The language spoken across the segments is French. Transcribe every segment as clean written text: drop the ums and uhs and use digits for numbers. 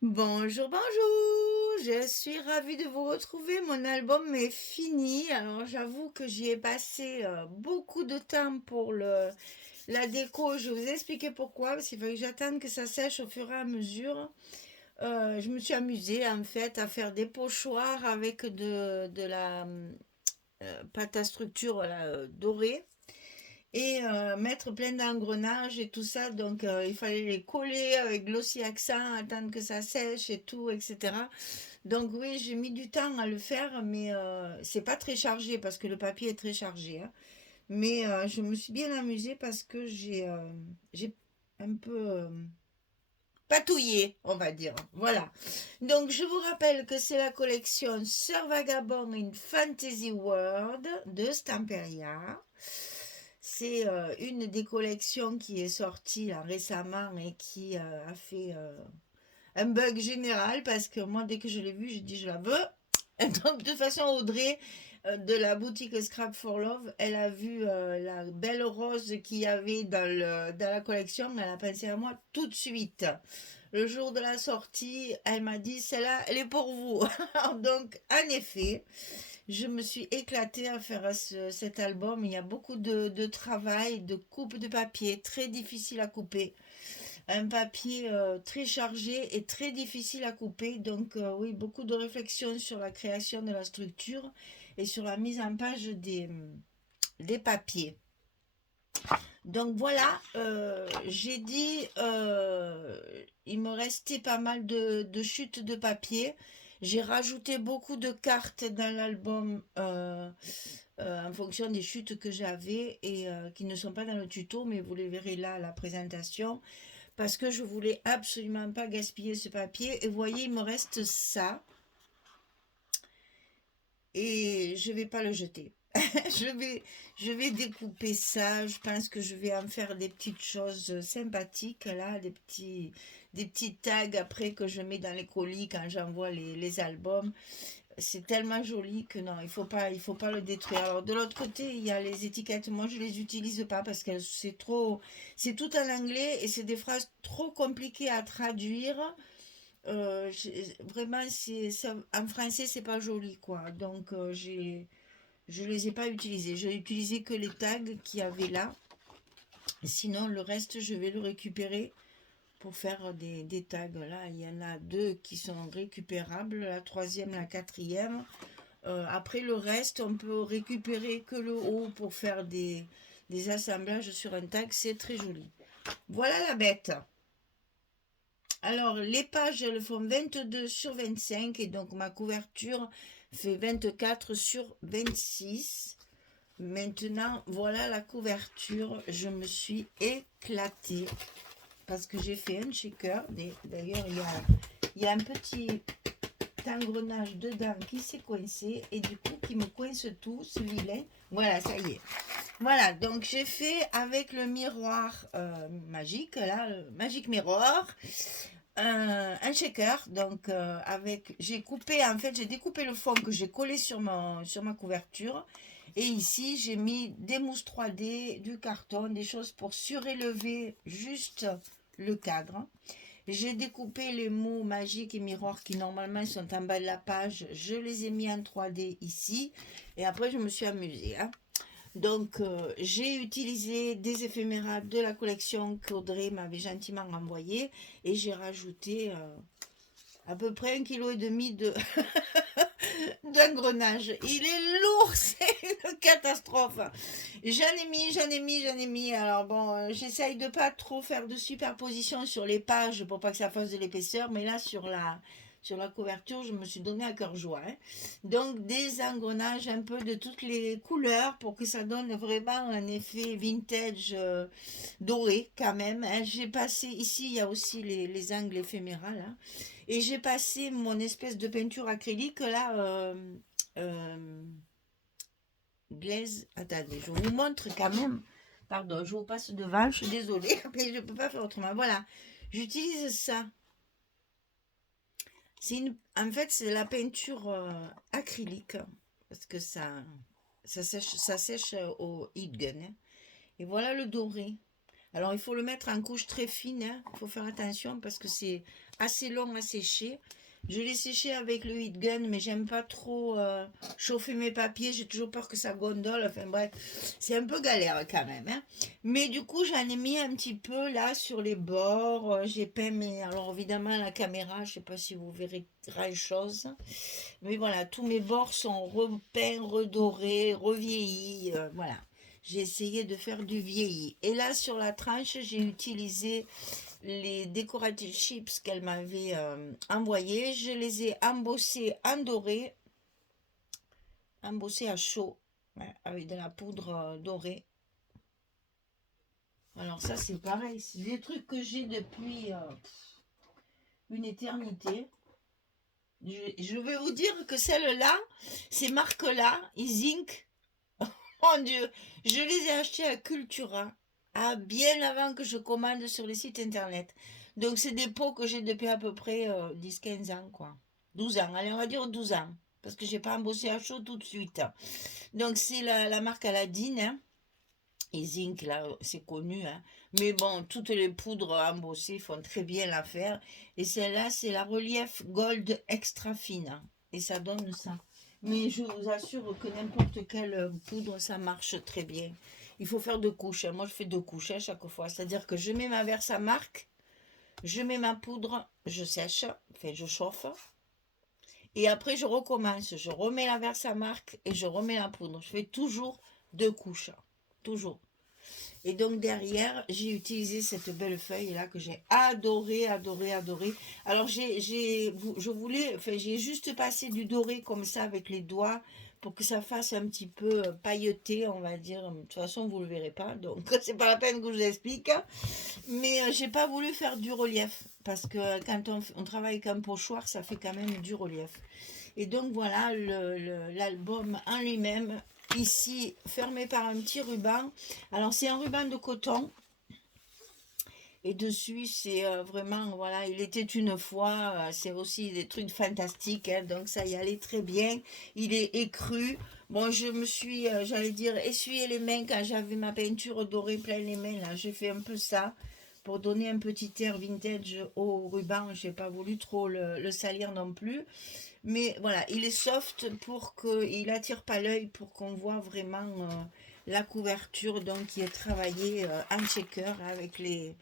Bonjour, bonjour, je suis ravie de vous retrouver. Mon album est fini. Alors j'avoue que j'y ai passé beaucoup de temps pour la déco. Je vais vous expliquer pourquoi, parce qu'il fallait que j'attende que ça sèche au fur et à mesure. Je me suis amusée en fait à faire des pochoirs avec de la pâte à structure là, dorée et mettre plein d'engrenages et tout ça. Donc, il fallait les coller avec glossy accent, attendre que ça sèche et tout, etc. Donc, oui, j'ai mis du temps à le faire, mais c'est pas très chargé parce que le papier est très chargé, hein. Mais je me suis bien amusée parce que j'ai un peu patouillé, on va dire. Voilà. Donc, je vous rappelle que c'est la collection Sœur Vagabond in Fantasy World de Stamperia. C'est une des collections qui est sortie là, récemment et qui a fait un bug général parce que moi, dès que je l'ai vue, j'ai dit je la veux. Donc, de toute façon, Audrey de la boutique Scrap for Love, elle a vu la belle rose qu'il y avait dans la collection. Elle a pensé à moi tout de suite. Le jour de la sortie, elle m'a dit celle-là, elle est pour vous. Donc, en effet, je me suis éclatée à faire cet album. Il y a beaucoup de travail, de coupe de papier, très difficile à couper. Un papier très chargé et très difficile à couper. Donc oui, beaucoup de réflexions sur la création de la structure et sur la mise en page des papiers. Donc voilà, j'ai dit, il me restait pas mal de chutes de papier. J'ai rajouté beaucoup de cartes dans l'album en fonction des chutes que j'avais et qui ne sont pas dans le tuto, mais vous les verrez là à la présentation, parce que je voulais absolument pas gaspiller ce papier. Et vous voyez, il me reste ça et je vais pas le jeter. je vais, je vais découper ça. Je pense que je vais en faire des petites choses sympathiques là, des petits tags après que je mets dans les colis quand j'envoie les albums. C'est tellement joli que non, il faut pas le détruire. Alors de l'autre côté, il y a les étiquettes. Moi, je les utilise pas parce que c'est tout en anglais et c'est des phrases trop compliquées à traduire. Vraiment, en français, c'est pas joli quoi. Donc je les ai pas utilisés. J'ai utilisé que les tags qu'il y avait là. Sinon, le reste, je vais le récupérer pour faire des tags. Là, il y en a deux qui sont récupérables, la troisième, la quatrième. Après le reste, on peut récupérer que le haut pour faire des assemblages sur un tag. C'est très joli. Voilà la bête. Alors, les pages, elles font 22 sur 25 et donc ma couverture fait 24 sur 26. Maintenant, voilà la couverture. Je me suis éclatée parce que j'ai fait un shaker. D'ailleurs, il y a un petit engrenage dedans qui s'est coincé et du coup qui me coince tout, ce vilain. Voilà, ça y est. Voilà, donc j'ai fait avec le miroir magique, là, le Magic Mirror, un shaker. Donc avec, j'ai coupé, en fait, j'ai découpé le fond que j'ai collé sur ma couverture. Et ici, j'ai mis des mousses 3D, du carton, des choses pour surélever juste le cadre. J'ai découpé les mots magiques et miroirs qui normalement sont en bas de la page. Je les ai mis en 3D ici. Et après, je me suis amusée, hein. Donc, j'ai utilisé des éphémérales de la collection qu'Audrey m'avait gentiment envoyé. Et j'ai rajouté à peu près 1,5 kg d'engrenage. Il est lourd, c'est une catastrophe. J'en ai mis. Alors bon, j'essaye de pas trop faire de superposition sur les pages pour pas que ça fasse de l'épaisseur, mais là sur la couverture, je me suis donné à cœur joie, hein. Donc des engrenages un peu de toutes les couleurs pour que ça donne vraiment un effet vintage doré quand même, hein. J'ai passé ici, il y a aussi les angles éphémérales, hein. Et j'ai passé mon espèce de peinture acrylique là, euh, glaise. Attendez, je vous montre quand même. Pardon, je vous passe devant, je suis désolée, mais je ne peux pas faire autrement. Voilà, j'utilise ça. En fait, c'est la peinture acrylique parce que ça sèche au heat gun, hein. Et voilà le doré. Alors, il faut le mettre en couche très fine, hein. Il faut faire attention parce que c'est assez long à sécher. Je l'ai séché avec le heat gun, mais j'aime pas trop chauffer mes papiers. J'ai toujours peur que ça gondole. Enfin bref, c'est un peu galère quand même, hein. Mais du coup, j'en ai mis un petit peu là sur les bords. J'ai peint mes... Alors évidemment, la caméra, je sais pas si vous verrez grand-chose. Mais voilà, tous mes bords sont repeints, redorés, revieillis. Voilà. J'ai essayé de faire du vieilli. Et là, sur la tranche, j'ai utilisé les décorative chips qu'elle m'avait envoyés. Je les ai embossés en doré, embossés à chaud, ouais, avec de la poudre dorée. Alors ça, c'est pareil. C'est des trucs que j'ai depuis une éternité. Je vais vous dire que celles-là, ces marques-là, Izink, mon Dieu, je les ai achetées à Cultura, bien avant que je commande sur les sites internet. Donc, c'est des pots que j'ai depuis à peu près 10-15 ans, quoi. 12 ans, allez, on va dire 12 ans. Parce que j'ai pas embossé à chaud tout de suite. Donc, c'est la marque Aladdin, hein. Et Zinc, là, c'est connu, hein. Mais bon, toutes les poudres embossées font très bien l'affaire. Et celle-là, c'est la Relief Gold Extra Fine. Et ça donne ça. Mais je vous assure que n'importe quelle poudre, ça marche très bien. Il faut faire deux couches, hein. Moi, je fais deux couches à chaque fois. C'est-à-dire que je mets ma Versamark, je mets ma poudre, je sèche, enfin, je chauffe. Et après, je recommence. Je remets la Versamark et je remets la poudre. Je fais toujours deux couches. Toujours. Et donc derrière, j'ai utilisé cette belle feuille là que j'ai adoré, adoré, adoré. Alors je voulais, enfin j'ai juste passé du doré comme ça avec les doigts pour que ça fasse un petit peu pailleté, on va dire. De toute façon, vous le verrez pas, donc c'est pas la peine que je vous explique. Mais j'ai pas voulu faire du relief parce que quand on travaille avec un pochoir, ça fait quand même du relief. Et donc voilà l'album en lui-même, ici fermé par un petit ruban. Alors c'est un ruban de coton. Et dessus, c'est vraiment, voilà, il était une fois, c'est aussi des trucs fantastiques, hein, donc ça y allait très bien. Il est écru. Bon, je me suis, j'allais dire, essuyé les mains quand j'avais ma peinture dorée plein les mains, là. J'ai fait un peu ça pour donner un petit air vintage au ruban. J'ai pas voulu trop le salir non plus. Mais voilà, il est soft pour qu'il attire pas l'œil, pour qu'on voit vraiment la couverture, donc qui est travaillée en checker avec les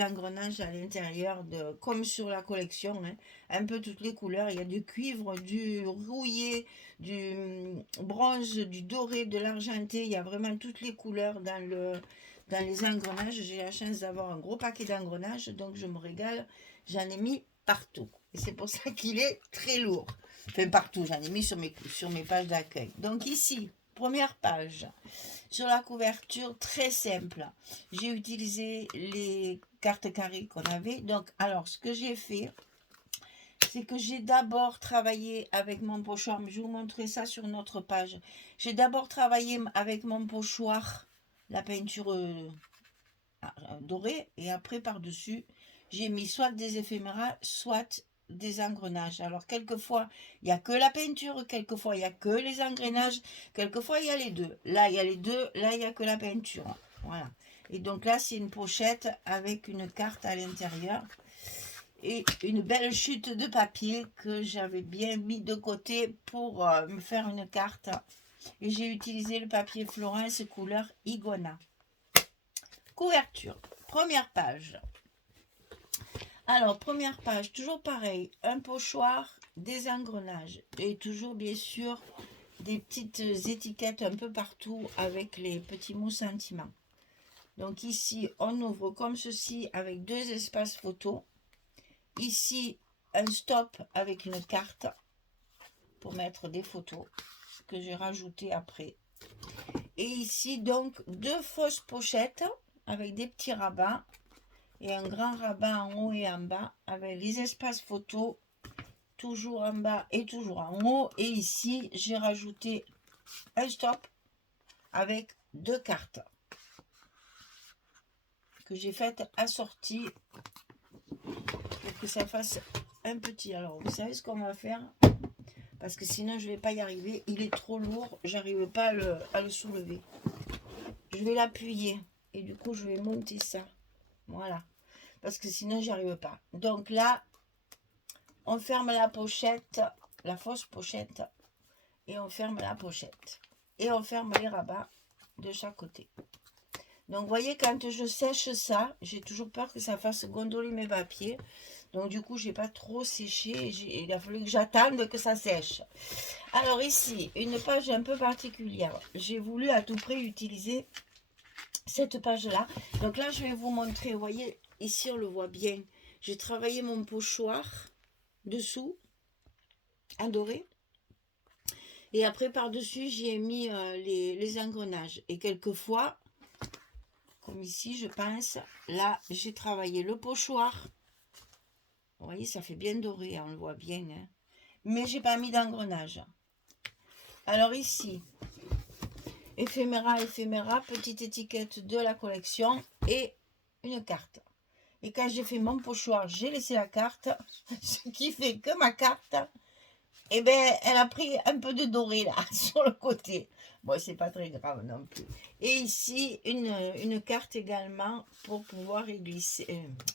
engrenages à l'intérieur, comme sur la collection, hein, un peu toutes les couleurs. Il y a du cuivre, du rouillé, du bronze, du doré, de l'argenté. Il y a vraiment toutes les couleurs dans les engrenages. J'ai la chance d'avoir un gros paquet d'engrenages, donc je me régale. J'en ai mis partout. Et c'est pour ça qu'il est très lourd. Enfin, partout, j'en ai mis sur mes pages d'accueil. Donc ici, première page, sur la couverture, très simple. J'ai utilisé les cartes carrées qu'on avait. Donc, alors, ce que j'ai fait, c'est que j'ai d'abord travaillé avec mon pochoir. Je vais vous montrer ça sur notre page. J'ai d'abord travaillé avec mon pochoir, la peinture dorée. Et après, par-dessus, j'ai mis soit des éphéméras, soit des engrenages. Alors, quelquefois, il n'y a que la peinture, quelquefois, il n'y a que les engrenages, quelquefois, il y a les deux. Là, il y a les deux, là, il n'y a que la peinture. Voilà. Et donc là, c'est une pochette avec une carte à l'intérieur et une belle chute de papier que j'avais bien mis de côté pour me faire une carte. Et j'ai utilisé le papier Florence couleur Iguana. Couverture. Première page. Alors, première page, toujours pareil, un pochoir, des engrenages et toujours bien sûr des petites étiquettes un peu partout avec les petits mots sentiments. Donc ici, on ouvre comme ceci avec deux espaces photos. Ici, un stop avec une carte pour mettre des photos que j'ai rajoutées après. Et ici, donc, deux fausses pochettes avec des petits rabats et un grand rabat en haut et en bas avec les espaces photos toujours en bas et toujours en haut. Et ici, j'ai rajouté un stop avec deux cartes que j'ai fait assorties pour que ça fasse un petit. Alors, vous savez ce qu'on va faire? Parce que sinon, je ne vais pas y arriver. Il est trop lourd. J'arrive pas à le soulever. Je vais l'appuyer. Et du coup, je vais monter ça. Voilà. Parce que sinon, j'y arrive pas. Donc là, on ferme la pochette, la fausse pochette, et on ferme la pochette. Et on ferme les rabats de chaque côté. Donc, vous voyez, quand je sèche ça, j'ai toujours peur que ça fasse gondoler mes papiers. Donc, du coup, je n'ai pas trop séché. Il a fallu que j'attende que ça sèche. Alors, ici, une page un peu particulière. J'ai voulu à tout prix utiliser cette page-là. Donc là, je vais vous montrer. Vous voyez, ici, on le voit bien. J'ai travaillé mon pochoir dessous, en doré. Et après, par-dessus, j'y ai mis les engrenages. Et quelquefois... Comme ici, je pense, là, j'ai travaillé le pochoir. Vous voyez, ça fait bien doré, hein, on le voit bien. Hein. Mais j'ai pas mis d'engrenage. Alors ici, éphéméra, petite étiquette de la collection et une carte. Et quand j'ai fait mon pochoir, j'ai laissé la carte. Ce qui fait que ma carte, eh ben, elle a pris un peu de doré là, sur le côté. Bon, c'est pas très grave non plus. Et ici, une carte également pour pouvoir y glisser,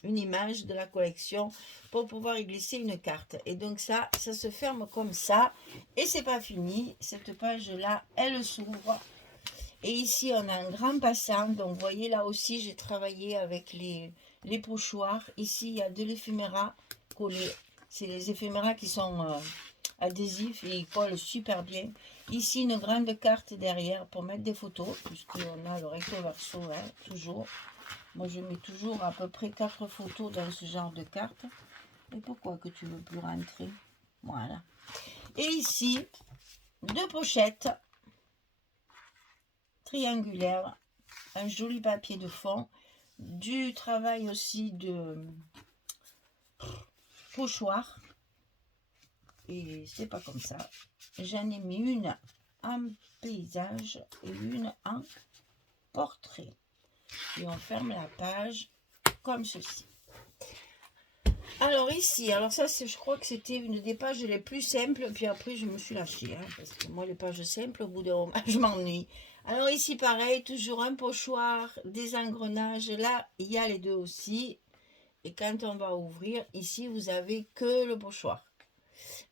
une image de la collection pour pouvoir y glisser une carte. Et donc ça se ferme comme ça. Et c'est pas fini. Cette page-là, elle s'ouvre. Et ici, on a un grand passant. Donc, vous voyez, là aussi, j'ai travaillé avec les pochoirs. Ici, il y a de l'éphéméra collé. C'est les éphéméras qui sont... adhésif et il colle super bien. Ici, une grande carte derrière pour mettre des photos, puisqu'on a le recto verso, hein, toujours. Moi, je mets toujours à peu près 4 photos dans ce genre de carte. Et pourquoi que tu ne veux plus rentrer? Voilà. Et ici, 2 pochettes triangulaires, un joli papier de fond, du travail aussi de pochoir. Et c'est pas comme ça. J'en ai mis une en paysage et une en portrait. Et on ferme la page comme ceci. Alors ici, alors ça, je crois que c'était une des pages les plus simples. Puis après, je me suis lâchée. Hein, parce que moi, les pages simples, au bout d'un moment, je m'ennuie. Alors ici, pareil, toujours un pochoir, des engrenages. Là, il y a les deux aussi. Et quand on va ouvrir, ici, vous avez que le pochoir.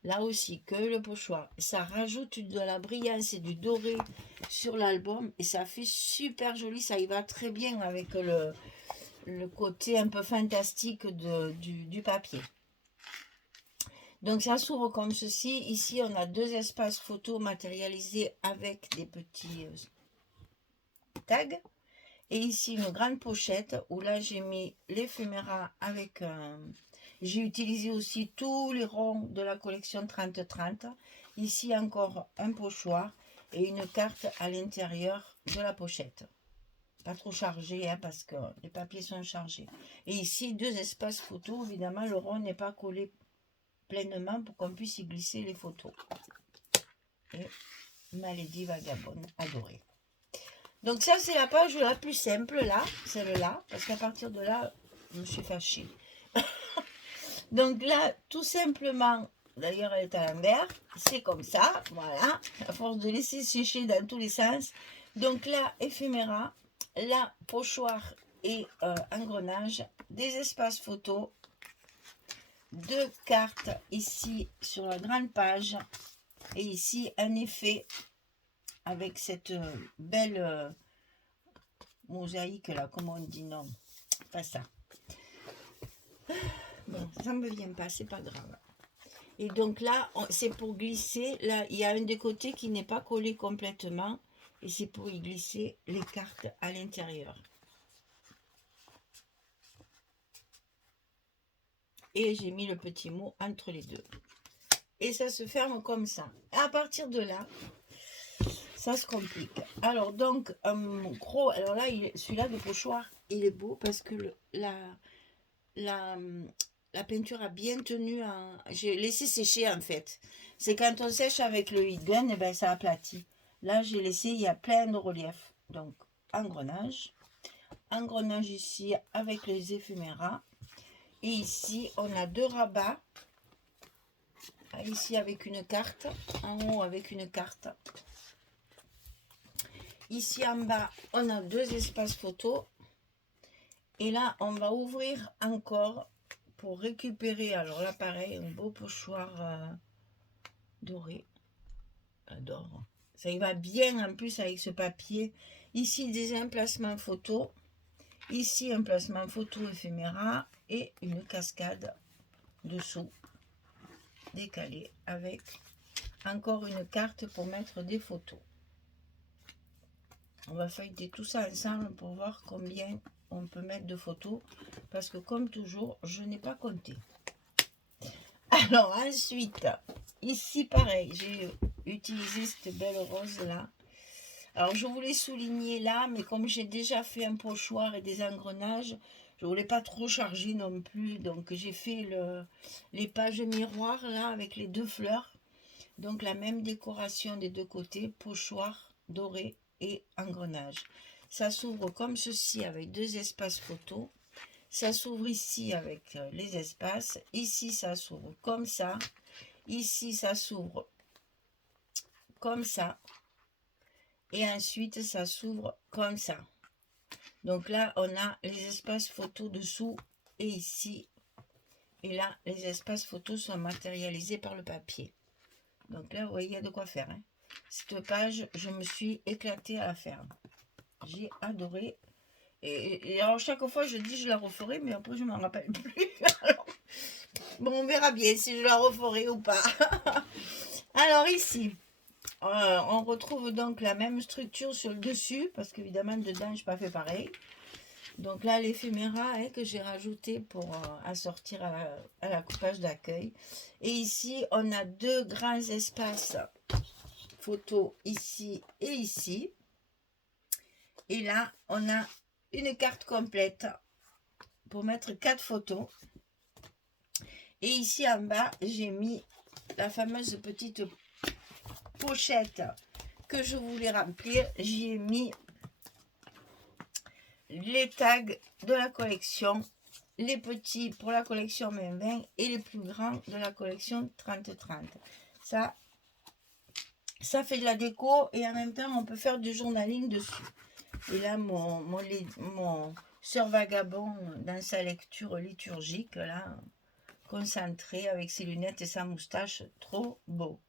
Là aussi, que le pochoir. Ça rajoute de la brillance et du doré sur l'album. Et ça fait super joli. Ça y va très bien avec le côté un peu fantastique du papier. Donc ça s'ouvre comme ceci. Ici, on a 2 espaces photos matérialisés avec des petits tags. Et ici, une grande pochette où là, j'ai mis l'éphéméra avec un... J'ai utilisé aussi tous les ronds de la collection 30-30. Ici encore un pochoir et une carte à l'intérieur de la pochette. Pas trop chargé hein, parce que les papiers sont chargés. Et ici 2 espaces photos. Évidemment, le rond n'est pas collé pleinement pour qu'on puisse y glisser les photos. Et ma Lady Vagabonde adorée. Donc ça, c'est la page la plus simple là, celle-là. Parce qu'à partir de là, je me suis fâchée. Donc là, tout simplement, d'ailleurs elle est à l'envers, c'est comme ça, voilà, à force de laisser sécher dans tous les sens. Donc là, éphéméra, là, pochoir et engrenage, des espaces photos, 2 cartes ici sur la grande page, et ici un effet avec cette belle mosaïque là, comment on dit, non, pas ça. Bon, ça ne me vient pas, c'est pas grave. Et donc là, c'est pour glisser. Là, il y a un des côtés qui n'est pas collé complètement. Et c'est pour y glisser les cartes à l'intérieur. Et j'ai mis le petit mot entre les deux. Et ça se ferme comme ça. À partir de là, ça se complique. Alors donc, gros, alors là, celui-là de pochoir, il est beau parce que la peinture a bien tenu. J'ai laissé sécher en fait. C'est quand on sèche avec le heat gun, et ben ça aplatit. Là, j'ai laissé, il y a plein de relief. Donc, engrenage. Engrenage ici avec les éphéméras. Et ici, on a 2 rabats. Ici avec une carte. En haut avec une carte. Ici en bas, on a 2 espaces photos. Et là, on va ouvrir encore pour récupérer, alors là pareil, un beau pochoir doré. J'adore. Ça y va bien en plus avec ce papier. Ici des emplacements photos. Ici un placement photo éphéméra et une cascade dessous décalée avec encore une carte pour mettre des photos. On va feuilleter tout ça ensemble pour voir combien on peut mettre de photos parce que comme toujours je n'ai pas compté. Alors ensuite ici pareil, j'ai utilisé cette belle rose là. Alors je voulais souligner là, mais comme j'ai déjà fait un pochoir et des engrenages, je voulais pas trop charger non plus, donc j'ai fait les pages miroirs là avec les deux fleurs. Donc la même décoration des deux côtés, pochoir doré et engrenage. Ça s'ouvre comme ceci avec deux espaces photos. Ça s'ouvre ici avec les espaces. Ici ça s'ouvre comme ça. Ici ça s'ouvre comme ça. Et ensuite ça s'ouvre comme ça. Donc là on a les espaces photos dessous et ici. Et là les espaces photos sont matérialisés par le papier. Donc là vous voyez il y a de quoi faire, hein. Cette page, je me suis éclatée à la faire. J'ai adoré. Et alors, chaque fois, je dis je la referai, mais après, je ne m'en rappelle plus. Alors, bon, on verra bien si je la referai ou pas. Alors, ici, on retrouve donc la même structure sur le dessus, parce qu'évidemment, dedans, je n'ai pas fait pareil. Donc là, l'éphéméra que j'ai rajouté pour assortir à la coupage d'accueil. Et ici, on a deux grands espaces photos ici et ici. Et là, on a une carte complète pour mettre 4 photos. Et ici en bas, j'ai mis la fameuse petite pochette que je voulais remplir. J'y ai mis les tags de la collection, les petits pour la collection 2020 et les plus grands de la collection 30-30. Ça fait de la déco et en même temps, on peut faire du journaling dessus. Et là, mon sœur vagabond dans sa lecture liturgique, là, concentré avec ses lunettes et sa moustache, trop beau.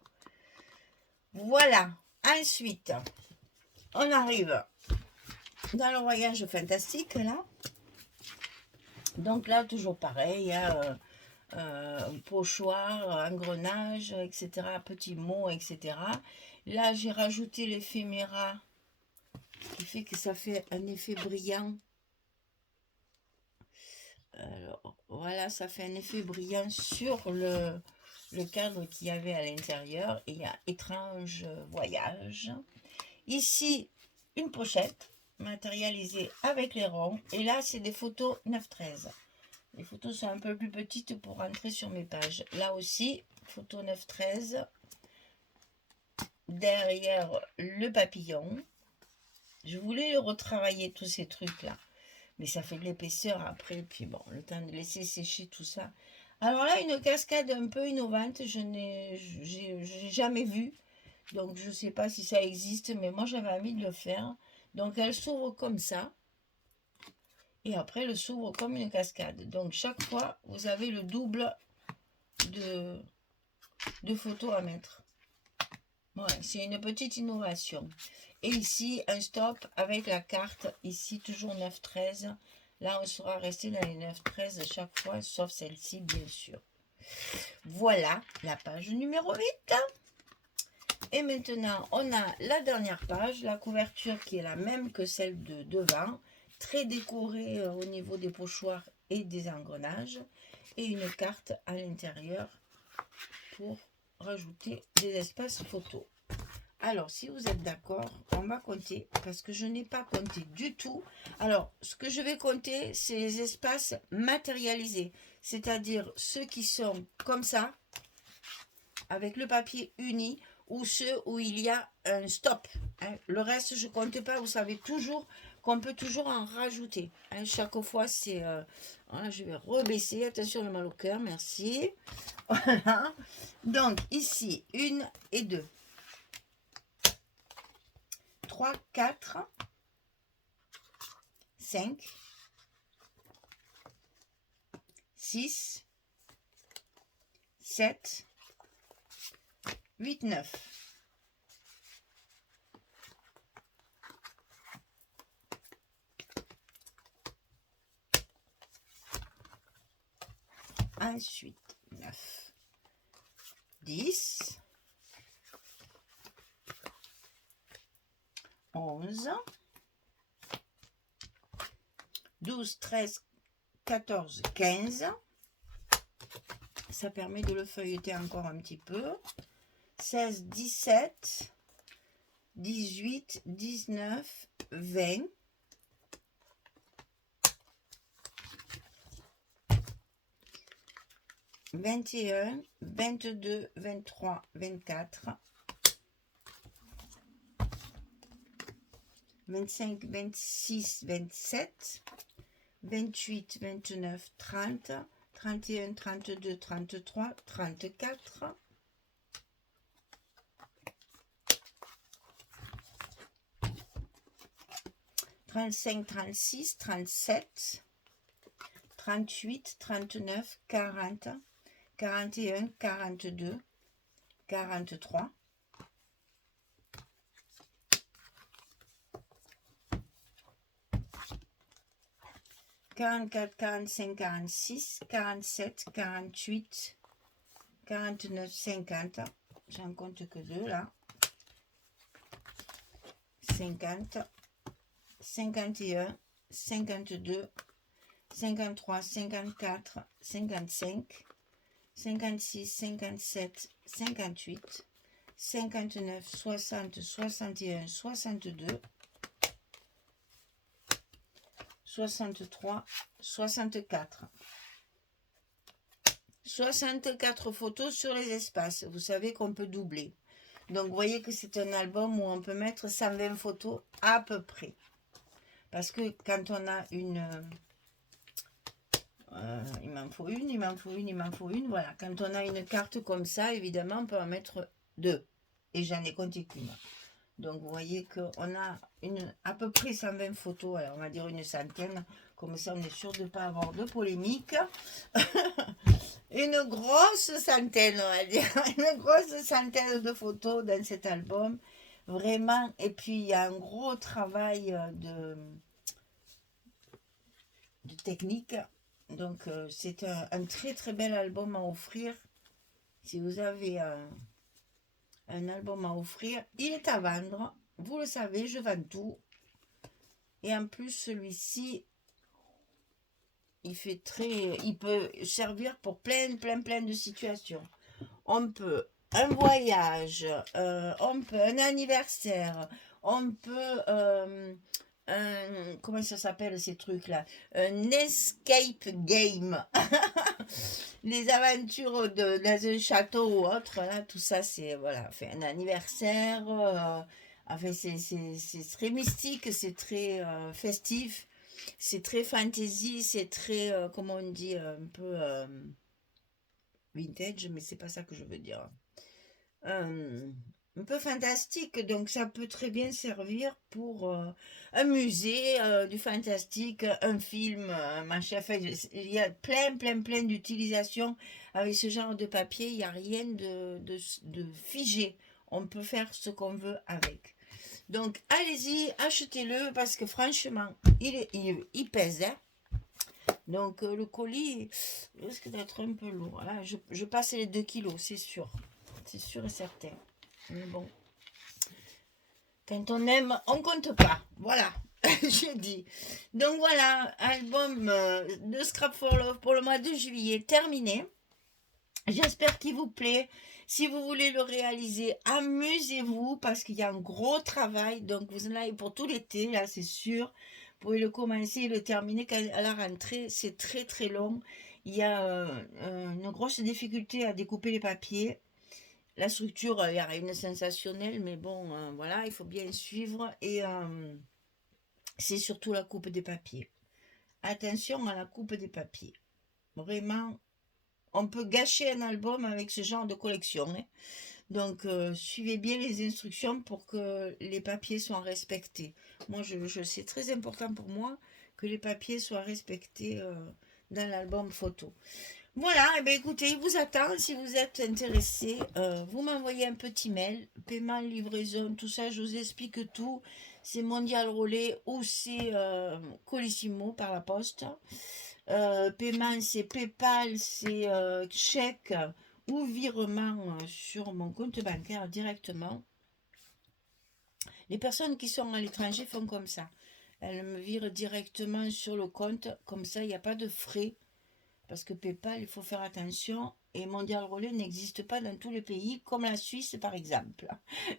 Voilà. Ensuite, on arrive dans le voyage fantastique, là. Donc là, toujours pareil, il y a pochoir, engrenage, etc., petits mots, etc. Là, j'ai rajouté l'éphéméra qui fait que ça fait un effet brillant. Alors, voilà, ça fait un effet brillant sur le cadre qu'il y avait à l'intérieur. Et il y a étrange voyage. Ici, une pochette matérialisée avec les ronds. Et là, c'est des photos 9-13. Les photos sont un peu plus petites pour rentrer sur mes pages. Là aussi, photo 9-13. Derrière le papillon. Je voulais le retravailler, tous ces trucs-là. Mais ça fait de l'épaisseur après. Puis bon, le temps de laisser sécher tout ça. Alors là, une cascade un peu innovante. J'ai jamais vu. Donc, je ne sais pas si ça existe. Mais moi, j'avais envie de le faire. Donc, elle s'ouvre comme ça. Et après, elle s'ouvre comme une cascade. Donc, chaque fois, vous avez le double de photos à mettre. Ouais, c'est une petite innovation. Et ici, un stop avec la carte. Ici, toujours 9-13. Là, on sera resté dans les 9-13 à chaque fois, sauf celle-ci, bien sûr. Voilà la page numéro 8. Et maintenant, on a la dernière page, la couverture qui est la même que celle de devant. Très décorée au niveau des pochoirs et des engrenages. Et une carte à l'intérieur pour rajouter des espaces photos. Alors, si vous êtes d'accord, on va compter parce que je n'ai pas compté du tout. Alors, ce que je vais compter, c'est les espaces matérialisés, c'est-à-dire ceux qui sont comme ça, avec le papier uni, ou ceux où il y a un stop. Hein. Le reste, je ne compte pas. Vous savez toujours qu'on peut toujours en rajouter. Hein. Chaque fois, c'est... voilà, je vais rebaisser. Attention, le mal au cœur, merci. Voilà. Donc, ici, 1 et 2. 3, 4, 5, 6, 7, 8, 9. Ensuite, 9, 10, 11, 12, 13, 14, 15. Ça permet de le feuilleter encore un petit peu. 16, 17, 18, 19, 20. 21, 22, 23, 24, 25, 26, 27, 28, 29, 30, 31, 32, 33, 34, 35, 36, 37, 38, 39, 40, 41, 42, 43, 44, 45, 46, 47, 48, 49, 50. J'en compte que 2 là. 50, 51, 52, 53, 54, 55, 56, 57, 58, 59, 60, 61, 62, 63, 64. 64 photos sur les espaces. Vous savez qu'on peut doubler. Donc, vous voyez que c'est un album où on peut mettre 120 photos à peu près. Parce que quand on a une... il m'en faut une, il m'en faut une, il m'en faut une. Voilà, quand on a une carte comme ça, évidemment, on peut en mettre 2. Et j'en ai compté qu'une. Donc, vous voyez qu'on a à peu près 120 photos. Alors, on va dire une centaine. Comme ça, on est sûr de ne pas avoir de polémique. Une grosse centaine, on va dire. Une grosse centaine de photos dans cet album. Vraiment. Et puis, il y a un gros travail de technique. Donc, c'est un très, très bel album à offrir. Si vous avez un album à offrir, il est à vendre. Vous le savez, je vends tout. Et en plus, celui-ci, il peut servir pour plein de situations. On peut un voyage, on peut un anniversaire, on peut comment ça s'appelle ces trucs là, un escape game. Les aventures dans un château ou autre, là, tout ça c'est voilà, fait un anniversaire, enfin c'est très mystique, c'est très festif, c'est très fantasy, c'est très comment on dit, un peu vintage, mais c'est pas ça que je veux dire. Un peu fantastique, donc ça peut très bien servir pour un musée du fantastique, un film, machin. Enfin, il y a plein d'utilisations avec ce genre de papier. Il n'y a rien de figé. On peut faire ce qu'on veut avec. Donc, allez-y, achetez-le parce que franchement, il pèse. Hein. Donc, le colis risque d'être un peu lourd. Là, je passe les 2 kilos, c'est sûr. C'est sûr et certain. Mais bon. Quand on aime, on compte pas. Voilà. J'ai dit. Donc voilà, album de Scrap for Love pour le mois de juillet terminé. J'espère qu'il vous plaît. Si vous voulez le réaliser, amusez-vous parce qu'il y a un gros travail. Donc vous en avez pour tout l'été, là c'est sûr. Vous pouvez le commencer et le terminer à la rentrée. C'est très très long. Il y a une grosse difficulté à découper les papiers. La structure, il y a rien de sensationnel, mais bon, voilà, il faut bien suivre. Et c'est surtout la coupe des papiers. Attention à la coupe des papiers. Vraiment, on peut gâcher un album avec ce genre de collection. Hein. Donc, suivez bien les instructions pour que les papiers soient respectés. Moi, c'est très important pour moi que les papiers soient respectés dans l'album photo. Voilà, et bien écoutez, il vous attend. Si vous êtes intéressé, vous m'envoyez un petit mail, paiement, livraison, tout ça, je vous explique tout. C'est Mondial Relais ou c'est Colissimo par la poste. Paiement, c'est PayPal, c'est chèque ou virement sur mon compte bancaire directement. Les personnes qui sont à l'étranger font comme ça. Elles me virent directement sur le compte, comme ça il n'y a pas de frais. Parce que PayPal, il faut faire attention. Et Mondial Relais n'existe pas dans tous les pays, comme la Suisse par exemple.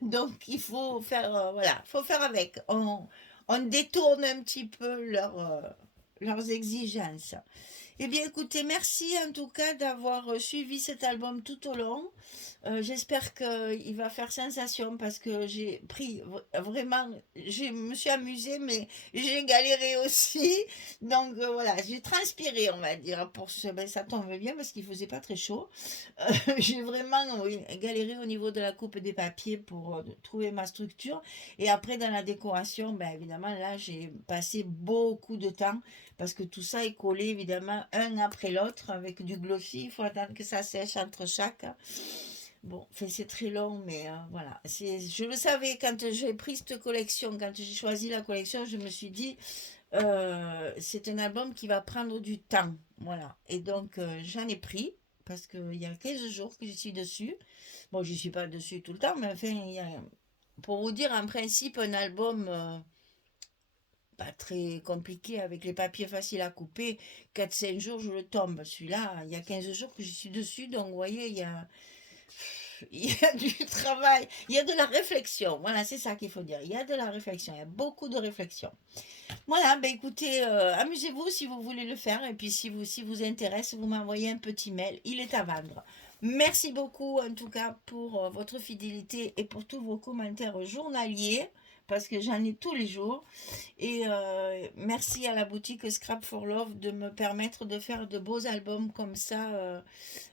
Donc il faut faire, voilà, faut faire avec. On détourne un petit peu leurs exigences. Eh bien, écoutez, merci en tout cas d'avoir suivi cet album tout au long. J'espère qu'il va faire sensation parce que j'ai pris vraiment, je me suis amusée, mais j'ai galéré aussi. Donc voilà, j'ai transpiré, on va dire, pour ce. Ben, ça tombe bien parce qu'il faisait pas très chaud. J'ai vraiment oui, galéré au niveau de la coupe des papiers pour trouver ma structure. Et après, dans la décoration, ben, évidemment, là, j'ai passé beaucoup de temps parce que tout ça est collé, évidemment, un après l'autre avec du glossy. Il faut attendre que ça sèche entre chaque. Bon, enfin, c'est très long, mais voilà. Je le savais quand j'ai pris cette collection, quand j'ai choisi la collection, je me suis dit, c'est un album qui va prendre du temps. Voilà. Et donc, j'en ai pris, parce qu'il y a 15 jours que je suis dessus. Bon, je ne suis pas dessus tout le temps, mais enfin, pour vous dire, en principe, un album pas très compliqué, avec les papiers faciles à couper, 4 5 jours, je le tombe. Celui-là, il y a 15 jours que je suis dessus, donc vous voyez, il y a du travail, il y a de la réflexion. Voilà, c'est ça qu'il faut dire. Il y a de la réflexion, il y a beaucoup de réflexion. Voilà, ben écoutez, amusez-vous si vous voulez le faire. Et puis si vous intéresse, vous m'envoyez un petit mail. Il est à vendre. Merci beaucoup en tout cas pour votre fidélité et pour tous vos commentaires journaliers. Parce que j'en ai tous les jours. Et merci à la boutique Scrap for Love de me permettre de faire de beaux albums comme ça,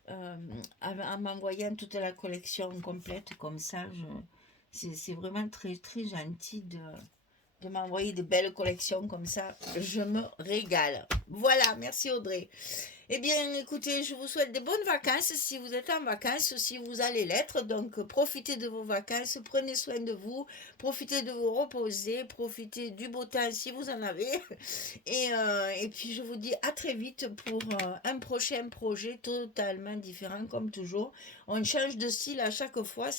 euh, en m'envoyant toute la collection complète comme ça. C'est vraiment très très gentil de m'envoyer de belles collections comme ça. Je me régale. Voilà, merci Audrey. Eh bien, écoutez, je vous souhaite de bonnes vacances si vous êtes en vacances ou si vous allez l'être. Donc, profitez de vos vacances, prenez soin de vous, profitez de vous reposer, profitez du beau temps si vous en avez. Et puis, je vous dis à très vite pour un prochain projet totalement différent, comme toujours. On change de style à chaque fois,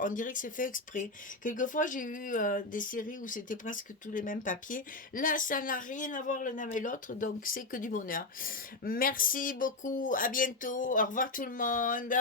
on dirait que c'est fait exprès. Quelquefois, j'ai eu des séries où c'était presque tous les mêmes papiers. Là, ça n'a rien à voir l'un avec l'autre, donc c'est que du bonheur. Merci beaucoup, à bientôt, au revoir tout le monde.